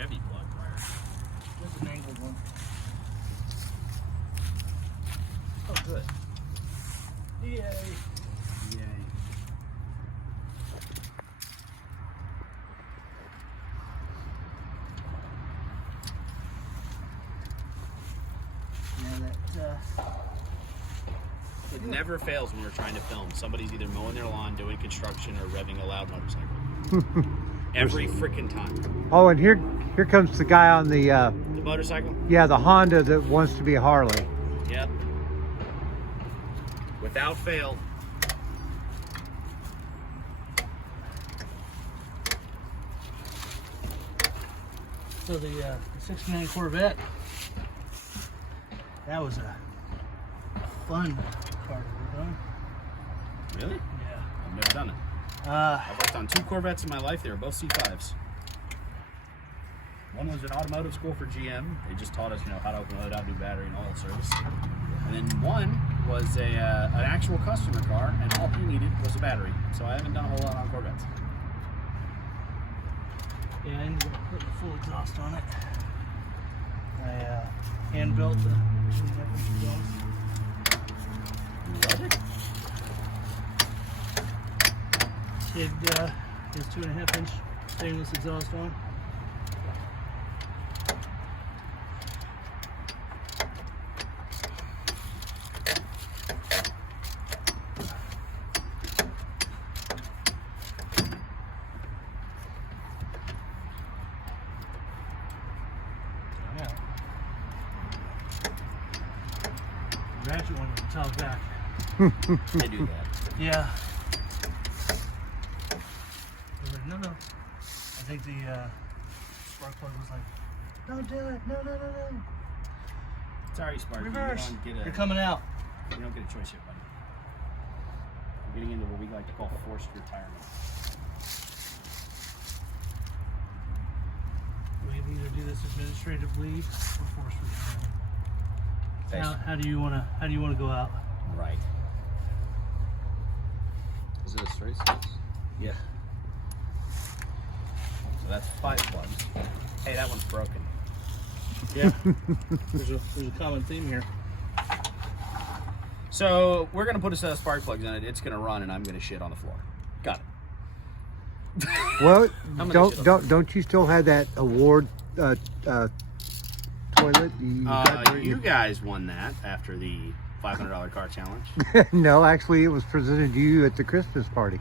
Chevy plug wire. There's an angled one. Oh, good. Yay. Yay. Yeah, It never fails when we're trying to film. Somebody's either mowing their lawn, doing construction, or revving a loud motorcycle. Every freaking time. Oh, and here comes the guy on the The motorcycle? yeah, the Honda that wants to be a Harley. Yep. Without fail. So the 69 Corvette, that was a fun car to work on. Really? Yeah. I've never done it. I've worked on 2 Corvettes in my life. They were both C5s. One was an automotive school for GM. They just taught us, how to open load out, do battery and oil service. And then one was an actual customer car, and all he needed was a battery. So I haven't done a whole lot on Corvettes. Yeah, I ended up putting full exhaust on it. I hand built the exhaust. Jigged his 2.5-inch stainless exhaust on. Ratchet one with the top back. They do that. Yeah. No. I think the spark plug was like, don't do it. No. Sorry, Sparky. Reverse. You don't You're coming out. You don't get a choice here, buddy. We're getting into what we like to call forced retirement. We can either do this administratively or forced retirement. How do you wanna go out? Right. Is it a straight six? Yeah. So that's 5 plugs. Hey, that one's broken. Yeah. there's a common theme here. So we're gonna put a set of spark plugs in it. It's gonna run, and I'm gonna shit on the floor. Got it. Well, I'm gonna shit on don't you still have that award toilet? You guys won that after the $500 car challenge. No, actually, it was presented to you at the Christmas party.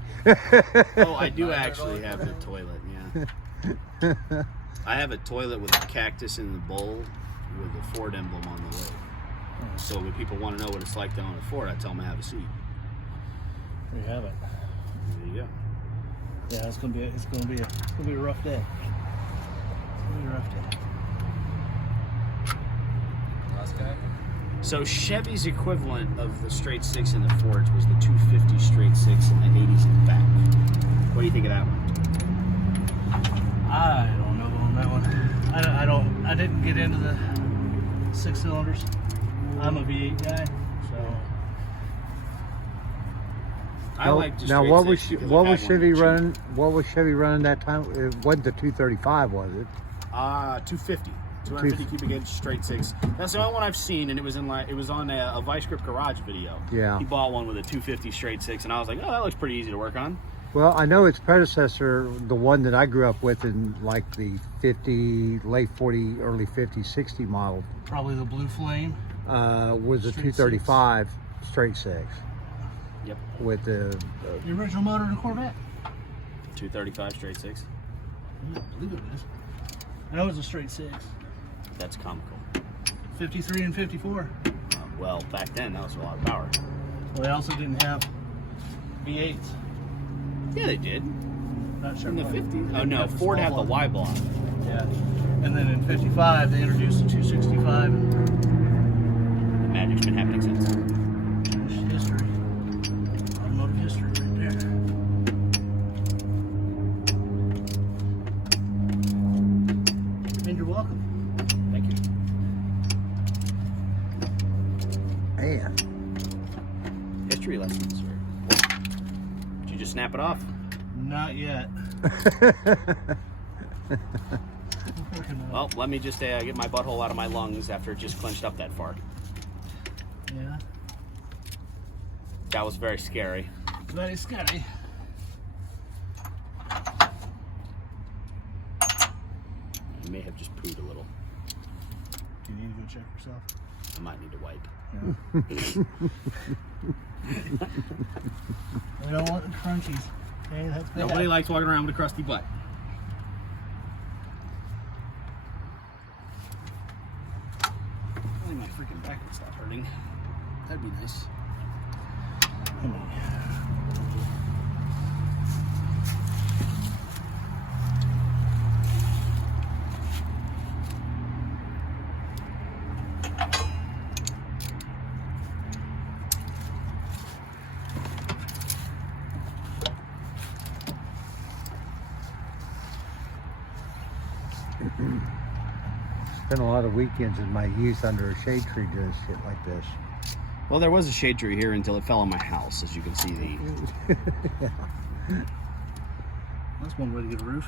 Oh, I do actually have the toilet. Yeah. I have a toilet with a cactus in the bowl with a Ford emblem on the lid. So when people want to know what it's like to own a Ford, I tell them I have a seat. There you have it. There you go. Yeah, it's gonna be a rough day. It's gonna be a rough day. Last guy? So Chevy's equivalent of the straight six in the Fords was the 250 straight six in the 80s in the back. What do you think of that one? I don't know on that one. I didn't get into the 6 cylinders. I'm a V8 guy, so. I like the now, straight what was six because what I've was had one Chevy cheap. running? What was Chevy running that time? It wasn't the 235, was it? 250. 250 cubic inch straight six. That's the only one I've seen, and it was on a Vice Grip Garage video. Yeah. He bought one with a 250 straight six, and I was like, oh, that looks pretty easy to work on. Well, I know its predecessor, the one that I grew up with in like the 50, late 40, early 50, 60 model, Probably the Blue Flame. was a Straight 235 straight six Yep. with the The original motor in a Corvette. 235 straight six. I believe it is. I know it was a straight 6. That's comical. 53 and 54. Well, back then that was a lot of power. Well, they also didn't have V8s. Yeah, they did. Not sure. In the why. 50s. They Oh no, had the Ford small had the block. Y block. Yeah. And then in 55, they introduced the 265. The magic's been happening since. History. Automotive history right there. And you're welcome. Thank you. man. History lessons. Did you just snap it off? Not yet. Well, let me just get my butthole out of my lungs after it just clenched up that far. Yeah. That was very scary. Very scary. I may have just pooed a little. Do you need to go check yourself? I might need to wipe. Yeah. We don't want the crunchies. Okay, that's bad. Nobody likes walking around with a crusty butt. Only my freaking back would stop hurting. That'd be nice. Spent a lot of weekends in my youth under a shade tree doing shit like this. Well, there was a shade tree here until it fell on my house, as you can see. Yeah. That's one way to get a roof.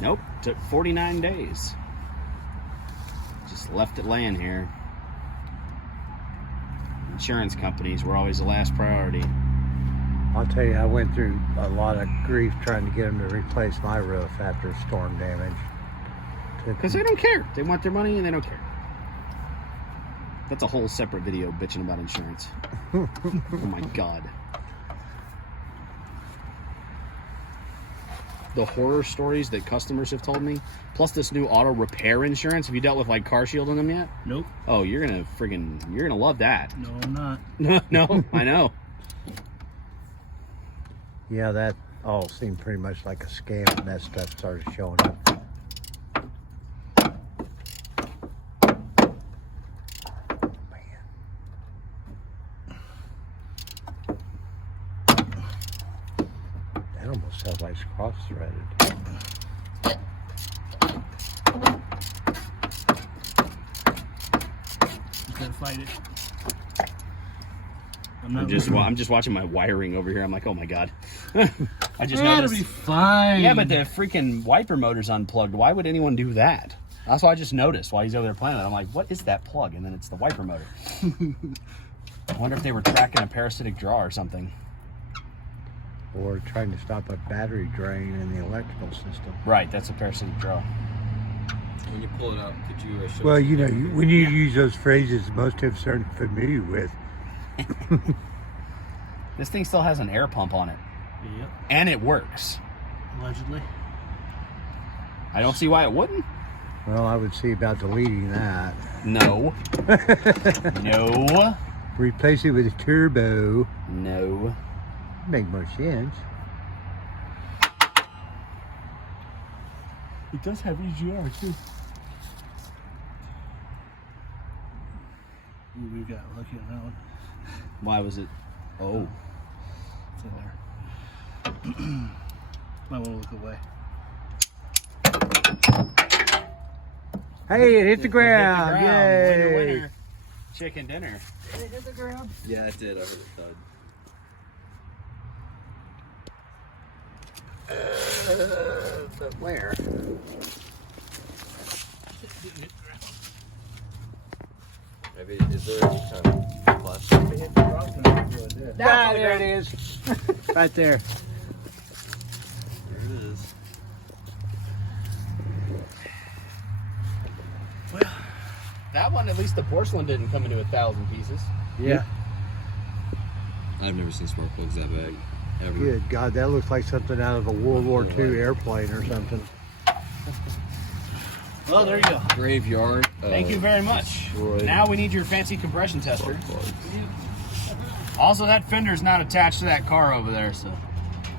Nope, took 49 days. Just left it laying here. Insurance companies were always the last priority. I'll tell you, I went through a lot of grief trying to get them to replace my roof after storm damage. Because they don't care. They want their money and they don't care. That's a whole separate video bitching about insurance. Oh my God. The horror stories that customers have told me, plus this new auto repair insurance. Have you dealt with like car shield on them yet? Nope. Oh, you're gonna love that. No, I'm not. No, I know. Yeah, that all seemed pretty much like a scam when that stuff started showing up. That almost sounds like it's cross-threaded. You gotta fight it. I'm just watching my wiring over here. I'm like, oh my God. I just That'll noticed. be fine. Yeah, but the freaking wiper motor's unplugged. Why would anyone do that? That's what I just noticed while he's over there playing it. I'm like, what is that plug? And then it's the wiper motor. I wonder if they were tracking a parasitic draw or something. Or trying to stop a battery drain in the electrical system. Right, that's a parasitic draw. When you pull it out, could you show Well, us you know, the- when you use those phrases, most of us aren't familiar with. This thing still has an air pump on it. Yep. And it works. Allegedly. I don't see why it wouldn't. Well, I would see about deleting that. No. No. Replace it with a turbo. No. Make more sense. It does have EGR too. Ooh, we got lucky on that one. Why was it? Oh. It's in there. Might want to look away. Hey, it hit the ground! Winner, Yay! winner. Chicken dinner. Did it hit the ground? Yeah, it did. I heard it thud. But where? Maybe, is there any kind of plastic? Ah, there it is. Right there. There it is. Well, that one, at least the porcelain didn't come into 1,000 pieces. Yeah. I've never seen spark plugs that big. Ever. Good God, that looks like something out of a World War II airplane or something. Well, there you go. Graveyard. Thank you very much. destroyed Now we need your fancy compression tester. spark plugs. Also, that fender's not attached to that car over there, so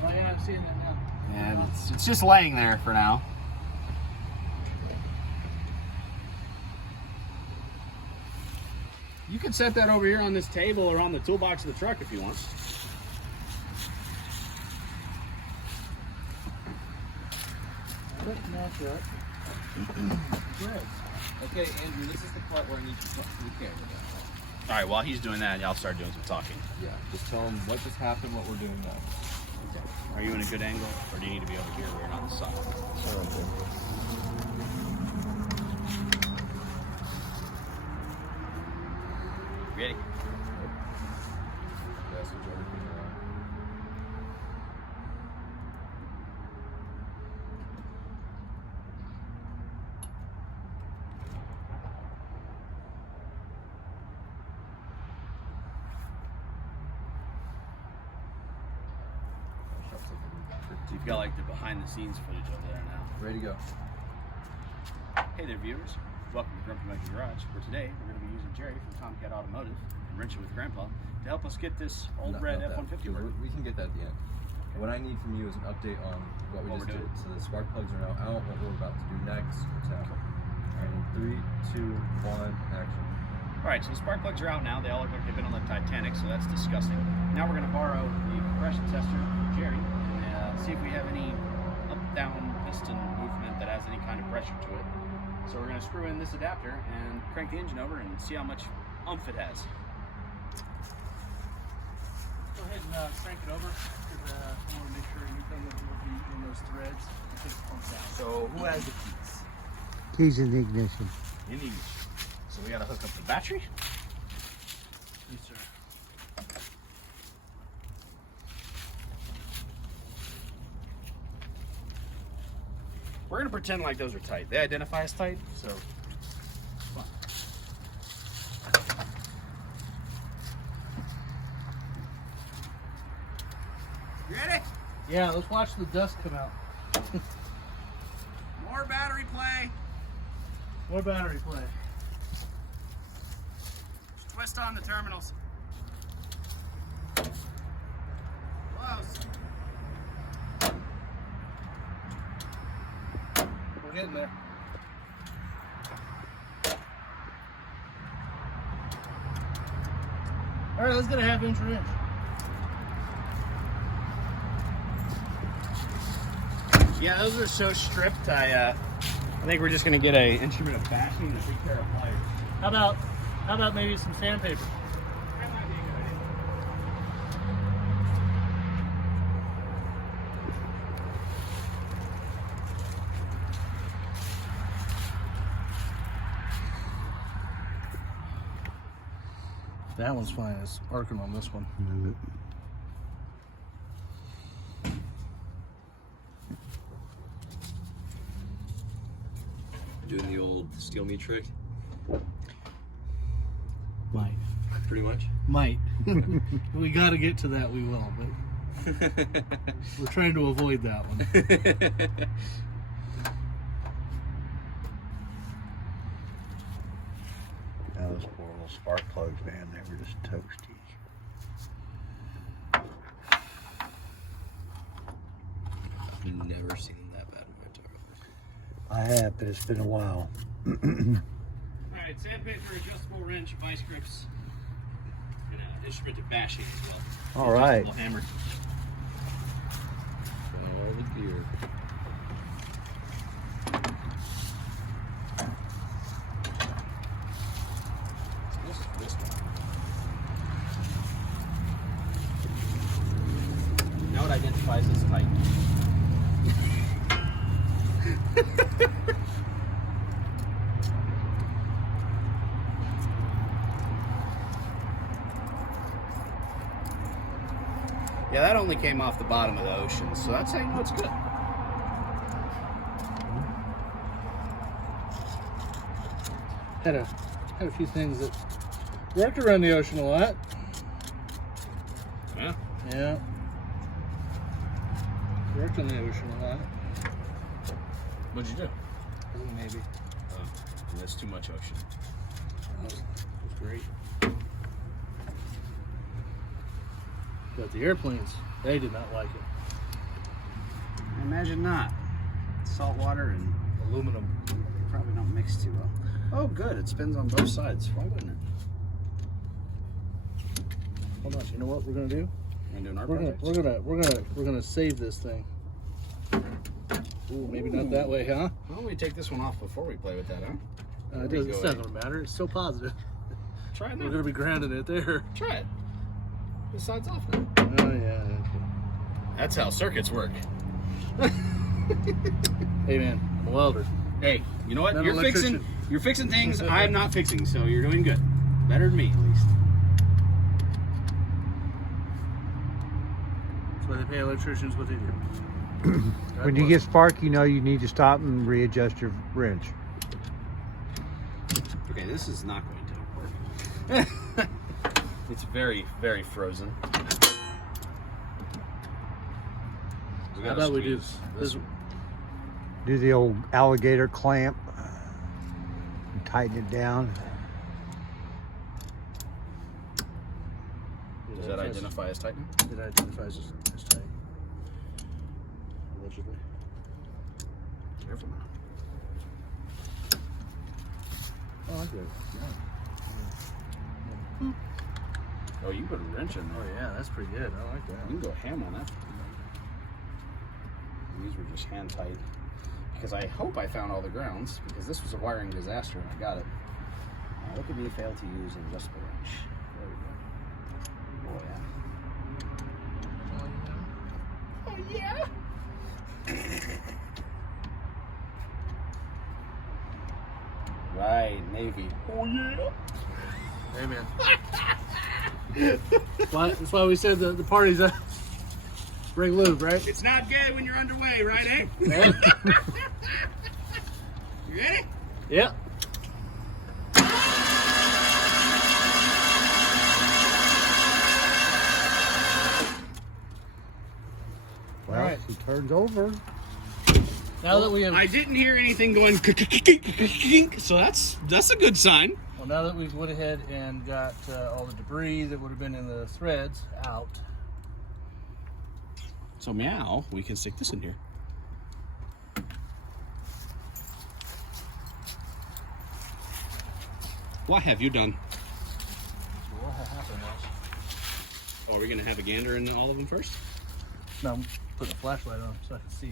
Well, you're not seeing that now. yeah, it's just laying there for now. You can set that over here on this table or on the toolbox of the truck if you want. Okay, Andrew, this is the part where I need you to talk to the camera now. All right, while he's doing that, I'll start doing some talking. Yeah, just tell him what just happened, what we're doing now. Are you in a good angle, or do you need to be over here where you're not on the side? Ready? Yeah, switch everything around. So you've got like the behind the scenes footage over there now. Ready to go. Hey there, viewers. Welcome to Grumpy Monkey Garage, where today we're going to be using Jerry from Tomcat Automotive and Wrenching with Grandpa to help us get this old red Not that. F-150 working. We can get that at the end. What I need from you is an update on what we What just we're did. doing. So the spark plugs are now out. What we're about to do next. Alright, in 3, 2, 1, action. Alright, so the spark plugs are out now. They all look like they've been on the Titanic, so that's disgusting. Now we're going to borrow the compression tester from Jerry and see if we have any up-down piston movement that has any kind of pressure to it. So we're going to screw in this adapter and crank the engine over and see how much oomph it has. Go ahead and crank it over. Because, I want to make sure you come in those threads. It takes pumps out. So who has the keys? Keys in the ignition. In the ignition. So we got to hook up the battery. Yes, sir. We're going to pretend like those are tight. They identify as tight, so fine. You ready? Yeah, let's watch the dust come out. More battery play. More battery play. Just twist on the terminals. Close. We're getting there. All right, let's get a half-inch wrench. Yeah, those are so stripped. I think we're just gonna get a instrument of bashing and a big pair of pliers. How about maybe some sandpaper? That might be a good idea. That one's fine. It's arcing on this one. Doing the old steal me trick, Might. pretty much. Might. We got to get to that. We will, but we're trying to avoid that one. Those poor little spark plugs, man, they were just toasty. I've never seen them that bad in my entire life. I have, but it's been a while. Alright, sandpaper, adjustable wrench, vice grips, and an instrument of bashing as well. All right. Adjustable hammer. All the gear. So this is for this one. Now it identifies as tight. Yeah, that only came off the bottom of the ocean, so that's how you know it's good. Had a few things that worked around the ocean a lot. Yeah. Yeah. Worked on the ocean a lot. What'd you do? Maybe. That's too much ocean. That was great. But the airplanes, they did not like it. I imagine not. Salt water and Aluminum. they probably don't mix too well. Oh, good. It spins on both sides. Why wouldn't it? Hold on. You know what we're gonna do? We're doing our We're gonna save this thing. Ooh, maybe not that way, huh? Why don't we take this one off before we play with that, huh? It's not gonna matter. It's so positive. Try it We're now. gonna be grounding it there. Try it. This side's off now. Oh yeah. That's how circuits work. Hey man, I'm a welder. Hey, you know what? Not an You're electrician. fixing things I'm not fixing, so you're doing good. Better than me, at least. they pay electricians what they do. When you get spark, you know you need to stop and readjust your wrench. Okay, this is not going to work. It's very, very frozen. How about we do this? Do the old alligator clamp and tighten it down. Does that identify as tightening? It identifies as tight. Allegedly. Careful now. Oh, I get it. Oh, you put a wrench in Oh there. yeah, that's pretty good. I like You that. can go ham on that. These were just hand tight. Because I hope I found all the grounds, because this was a wiring disaster and I got it. Now look at me fail to use an adjustable wrench. There we go. Oh yeah. Oh yeah. Right, Navy. Oh yeah. Amen. That's why we said the party's bring lube, right? It's not good when you're underway, right, eh? Yeah. You ready? Yeah. Well, All right. she turns over. Now that we have, I didn't hear anything going, so that's a good sign. well, now that we've went ahead and got all the debris that would have been in the threads out. So meow, we can stick this in here. What have you done? What happened was, Oh, are we gonna have a gander in all of them first? no, I'm putting a flashlight on so I can see.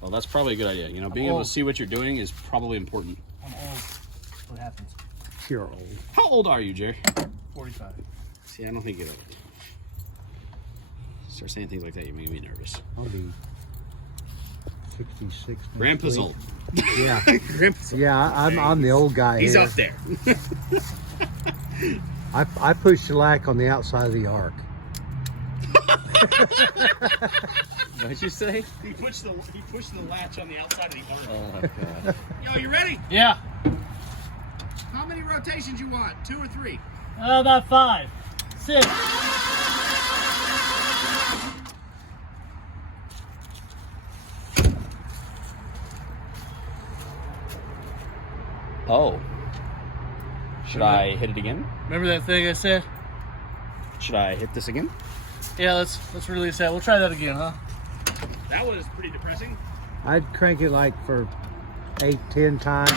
Well, that's probably a good idea. You know, being I'm able old. to see what you're doing is probably important. I'm old. What happens? You're old. How old are you, Jerry? 45. See, I don't think you're old. Start saying things like that, you make me nervous. I'll be 66. next Grandpa's week. old. Yeah. Grandpa's old. Yeah, I'm the old guy He's here. up there. I push shellac on the outside of the ark. What'd you say? He pushed the latch on the outside of the arm. Oh my god. Yo, you ready? Yeah. How many rotations you want? 2 or 3? About 5, 6. Oh. Should I hit it again? Remember that thing I said? Should I hit this again? Yeah, let's release that. We'll try that again, huh? That was pretty depressing. I'd crank it like for 8, 10 times.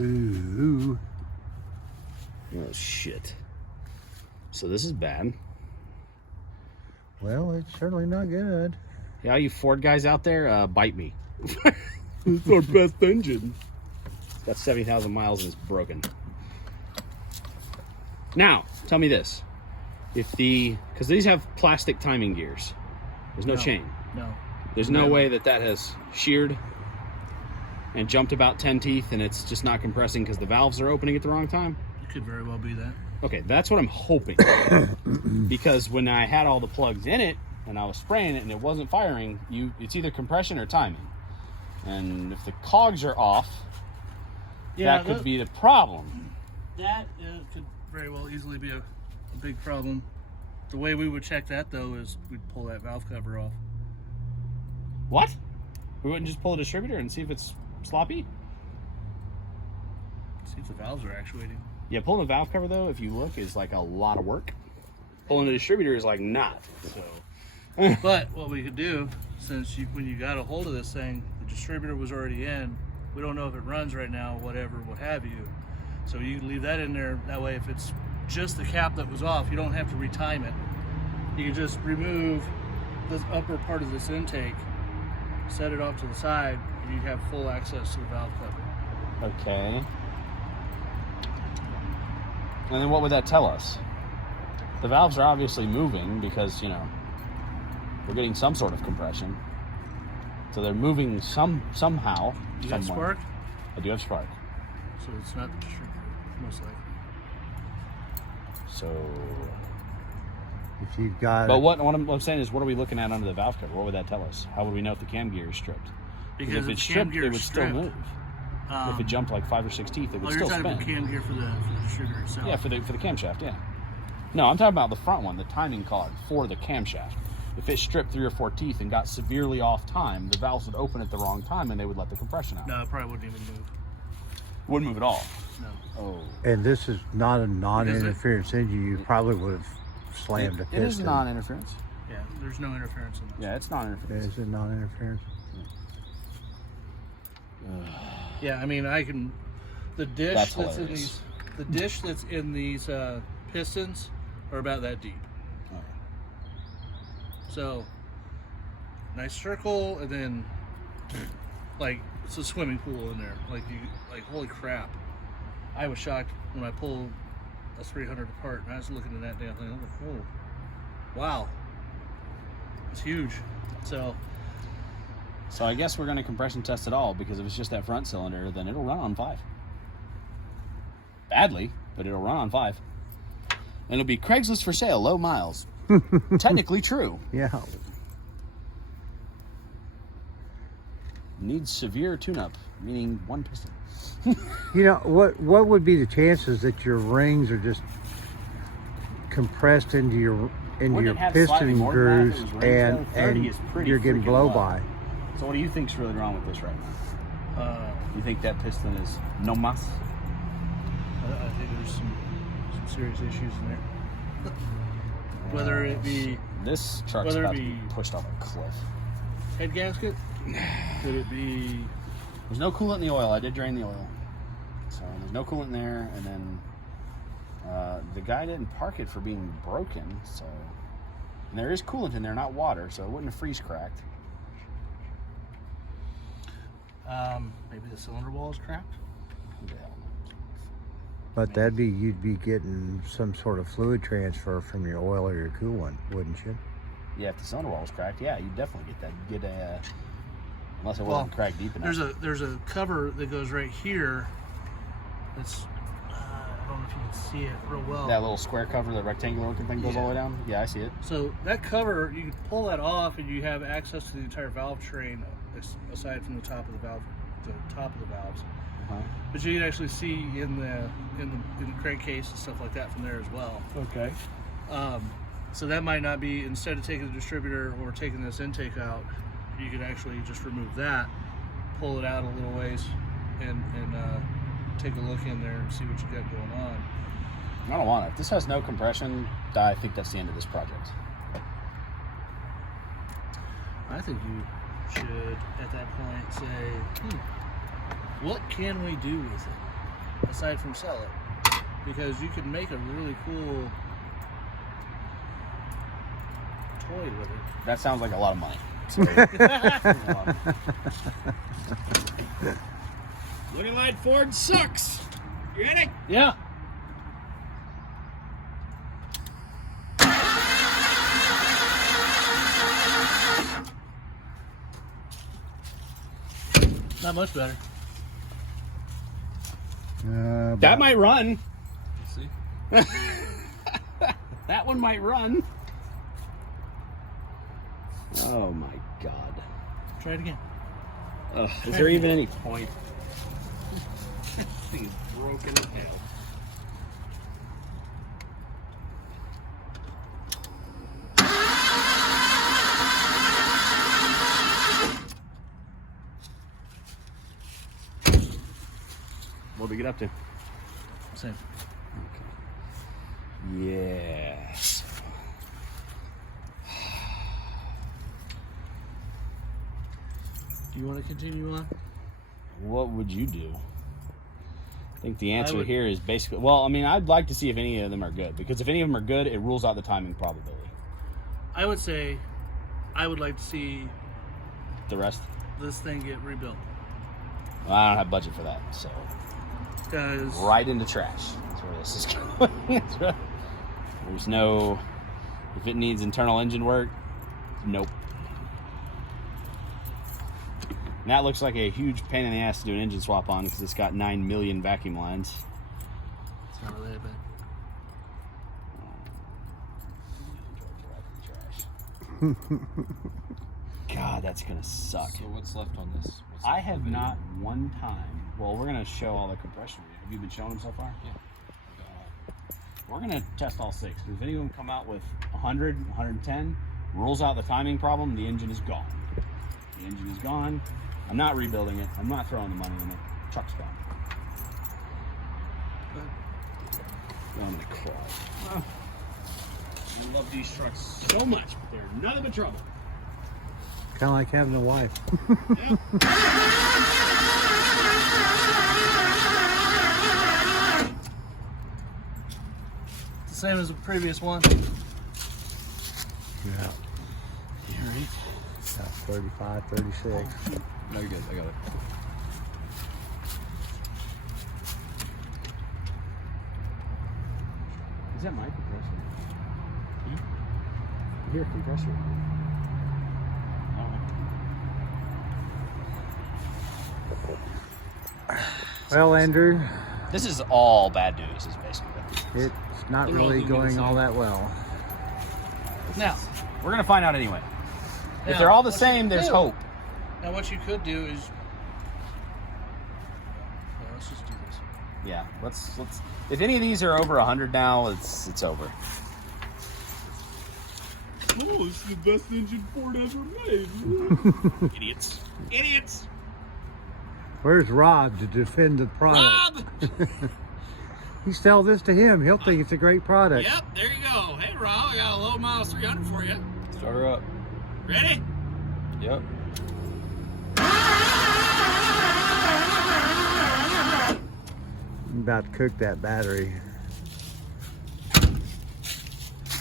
Ooh. Oh, shit. So this is bad. Well, it's certainly not good. Yeah, you Ford guys out there, bite me. It's our best engine. It's got 70,000 miles and it's broken. Now, tell me this. Because these have plastic timing gears. There's no chain. No. There's no way that has sheared and jumped about 10 teeth and it's just not compressing because the valves are opening at the wrong time. It could very well be that. Okay, that's what I'm hoping. Because when I had all the plugs in it and I was spraying it and it wasn't firing, it's either compression or timing. And if the cogs are off, that could be the problem. That could very well easily be a big problem. The way we would check that, though, is we'd pull that valve cover off. What? We wouldn't just pull a distributor and see if it's sloppy? See if the valves are actuating. Yeah, pulling a valve cover, though, if you look, is like a lot of work. Pulling a distributor is like not. So, But what we could do, since when you got a hold of this thing, the distributor was already in. We don't know if it runs right now, whatever, what have you. So you can leave that in there. That way, if it's just the cap that was off, you don't have to retime it. You can just remove this upper part of this intake, set it off to the side, and you have full access to the valve cover. okay. And then what would that tell us? The valves are obviously moving because, we're getting some sort of compression. So they're moving somehow. You got somewhere. spark? I do have spark. So it's not the distributor, most likely. So, If you've got, but what I'm saying is, what are we looking at under the valve cover? What would that tell us? How would we know if the cam gear is stripped? Because if if it's the cam stripped, gear it is would still stripped, move. If it jumped like 5 or 6 teeth, it would you're still talking spin. about cam gear for the distributor itself. Yeah, for the camshaft, yeah. No, I'm talking about the front one, the timing card for the camshaft. If it stripped 3 or 4 teeth and got severely off time, the valves would open at the wrong time and they would let the compression out. No, it probably wouldn't even move. Wouldn't move at all. No. Oh. and this is not a non-interference engine, you probably would have slammed a piston. It is non-interference. Yeah, there's no interference in this. Yeah, it's non-interference. Is it non-interference? Yeah, I mean, I can. The dish That's that's in hilarious. these, the dish that's in these pistons are about that deep. Oh. So, nice circle, and then like it's a swimming pool in there. Like holy crap! I was shocked when I pulled a 300 apart, and I was looking at that damn thing. I'm like, oh, wow, it's huge. So I guess we're going to compression test it all, because if it's just that front cylinder, then it'll run on 5. Badly, but it'll run on 5. And it'll be Craigslist for sale, low miles. Technically true. Yeah. Needs severe tune-up, meaning 1 piston. You know, what would be the chances that your rings are just compressed into your Wouldn't it have slightly piston more than that if grooves it was rings, though? 30 and is pretty you're getting freaking blow low. by? So what do you think's really wrong with this right now? You think that piston is no mas? I think there's some serious issues in there. Whether it be This truck's whether it about to be- be pushed off a cliff. head gasket, could it be? There's no coolant in the oil. I did drain the oil. So there's no coolant in there, and then the guy didn't park it for being broken, so... And there is coolant in there, not water, so it wouldn't have freeze cracked. Maybe the cylinder wall is cracked. Yeah. But you'd be getting some sort of fluid transfer from your oil or your coolant, wouldn't you? Yeah, if the cylinder wall was cracked, yeah, you'd definitely get a... Unless it wasn't cracked deep enough. There's a cover that goes right here. It's I don't know if you can see it real well. That little square cover, the rectangular looking thing goes all the way Yeah. down? Yeah, I see it. So that cover, you can pull that off, and you have access to the entire valve train, aside from the top of the valves. Uh-huh. But you can actually see in the crankcase and stuff like that from there as well. Okay. So that might not be, instead of taking the distributor or taking this intake out, you could actually just remove that, pull it out a little ways, and take a look in there and see what you got going on. I don't want it. If this has no compression, I think that's the end of this project. I think you should, at that point, say, what can we do with it aside from sell it? Because you can make a really cool toy with it. That sounds like a lot of money. So, looking like Ford sucks. You ready? Yeah. Not much better. That might run. Let's see. That one might run. Oh my God. Try it again. Is there even any point? This thing is broken as hell. What did we get up to? Same. Yes. Do you want to continue on? What would you do? I think the answer would- here is basically, well, I mean, I'd like to see if any of them are good, because if any of them are good, it rules out the timing probability. I would say I would like to see The rest, this thing get rebuilt. well, I don't have budget for that, so Because right into trash. That's where this is going. There's no, if it needs internal engine work, nope. And that looks like a huge pain in the ass to do an engine swap on because it's got 9 million vacuum lines. It's not really that bad. God, that's gonna suck. So what's left on this? What's I left on have the video? not one time. Well, we're gonna show all the compression. Have you been showing them so far? Yeah. We're gonna test all 6. If any of them come out with 100, 110, rules out the timing problem, the engine is gone. The engine is gone. I'm not rebuilding it. I'm not throwing the money in it. Truck's gone. Oh, I'm gonna cry. I love these trucks so much, but they're nothing but trouble. Kind of like having a wife. It's the same as the previous one. Yeah. You right? About 35, 36. No, you're good. I got it. Is that my compressor? I hear a compressor. Well, Andrew, This is all bad news, is basically what it is. it's not really going all that well. Now, We're gonna find out anyway. If Now, they're all the what you same, can there's do- hope. now what you could do is, well, let's just do this. Yeah, let's. If any of these are over 100 now, it's over. Oh, it's the best engine Ford ever made. Idiots! Idiots! Where's Rob to defend the product? Rob! You sell this to him, he'll think it's a great product. Yep, there you go. Hey, Rob, I got a low miles 300 for you. Start her up. Ready? Yep. I'm about to cook that battery.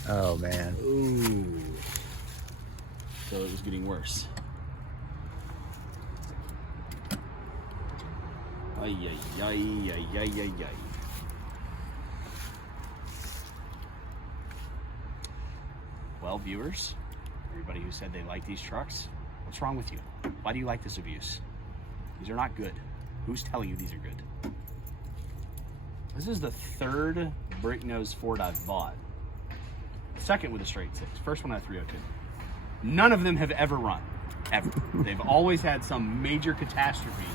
Oh man. Ooh. So it was getting worse. Ay, ay, ay, ay, ay, ay, ay. Well, viewers, everybody who said they like these trucks, what's wrong with you? Why do you like this abuse? These are not good. Who's telling you these are good? This is the 3rd brake nose Ford I've bought. Second with a straight 6. First one had 302. None of them have ever run, ever. They've always had some major catastrophe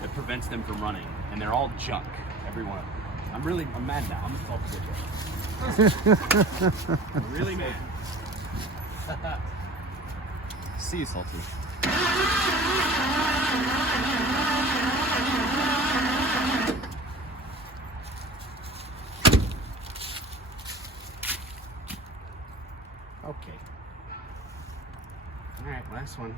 that prevents them from running, and they're all junk, every one of them. I'm mad now. I'm a salty I'm really mad. See you, salty. Okay. All right, last one.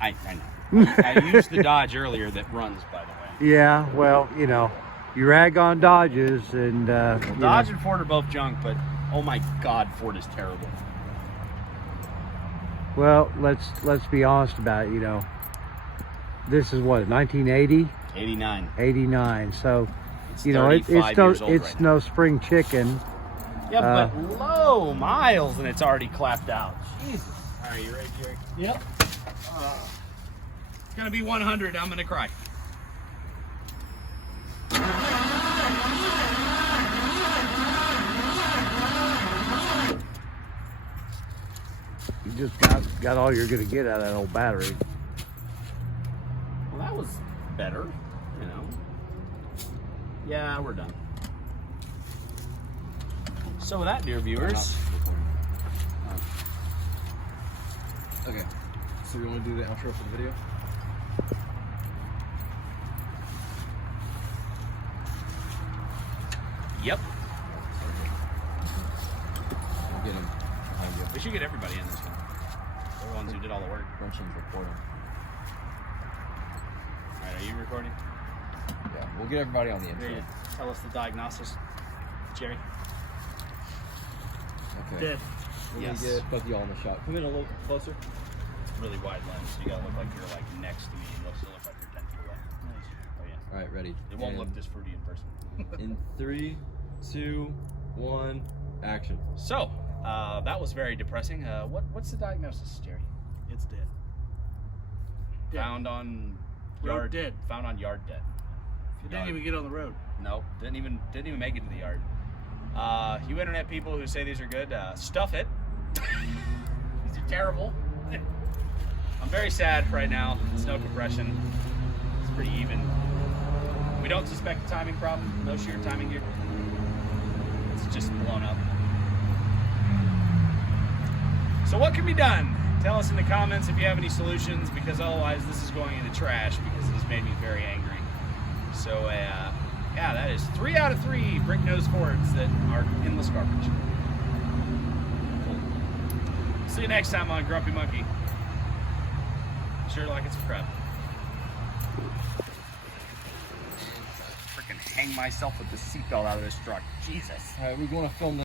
I know. I used the Dodge earlier that runs, by the way. Yeah, well, you know, you rag on Dodges and you Dodge know, and Ford are both junk, but oh my God, Ford is terrible. well, let's be honest about it, you know. This is what, 1980, 89. 89. So, It's you know, 35 years old it's right no spring chicken. Yeah, but low miles and it's already clapped out. Jesus. All right, you ready, Jerry? Yep. It's gonna be 100. I'm gonna cry. You just got all you're gonna get out of that old battery. Well, that was better, you know. Yeah, we're done. So with that, dear viewers, Okay. So we want to do the outro for the video? yep, We'll get him behind you. we should get everybody in this one. They're the ones who did all the work. Runchin's recording. All right, are you recording? Yeah, we'll get everybody on the Here, intro. you tell us the diagnosis, Jerry. Okay. Dead. We're Yes. gonna get both of y'all in the shot. Come in a little closer. Really wide lens, so you gotta look like you're like next to me. It looks like you're 10 feet away. Oh yeah. All right, ready. It won't And look this fruity in person. in 3, 2, 1, action. So, that was very depressing. What's the diagnosis, Jerry? It's dead. Dead. Found on Road yard dead. Found on yard dead. It didn't even get on the road. Nope, didn't even make it to the yard. You internet people who say these are good, stuff it. These are terrible. I'm very sad right now. It's no compression. It's pretty even. We don't suspect a timing problem. No shear timing gear. It's just blown up. So what can be done? Tell us in the comments if you have any solutions, because otherwise this is going into trash because it has made me very angry. So yeah, that is 3 out of 3 brick nose Fords that are endless garbage. Cool. See you next time on Grumpy Monkey. Sure like it's crap. Freaking hang myself with the seatbelt out of this truck. Jesus. All right, we're going to film this.